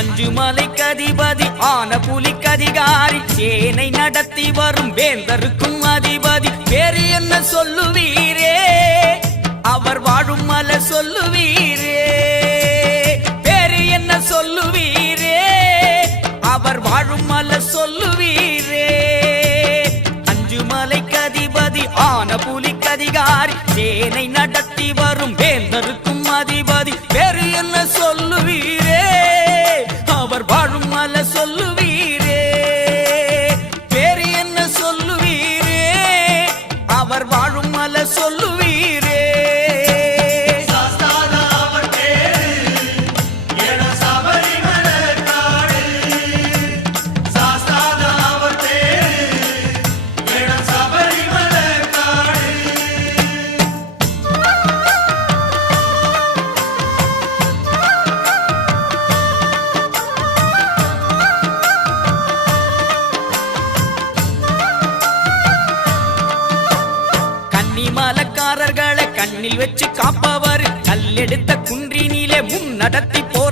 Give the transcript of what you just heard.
அஞ்சுமலைக்கு அதிபதி ஆன புலிக்கு அதிகாரி சேனை நடத்தி வரும் வேந்தருக்கும் அதிபதி பேரு என்ன சொல்லுவீரே அவர் வாழும் மலை சொல்லுவீரே பேரு என்ன சொல்லுவீரே அவர் வாழும் மலை சொல்லுவீரே அஞ்சுமலைக்கு அதிபதி ஆன புலிக்கு அதிகாரி சேனை நடத்தி வரும் வேந்தருக்கும் அதிபதி பேரு என்ன சொல்லுவீரே அவர் வாழும் மலை சொல்லுவீரே பேரு என்ன சொல்லுவீரே அவர் வாழும் மலை சொல்லுவீரே மலக்காரர்களை கண்ணில் வச்சு காப்பவர் கல்லெடுத்த குன்றினிலே முன் நடத்தி போர்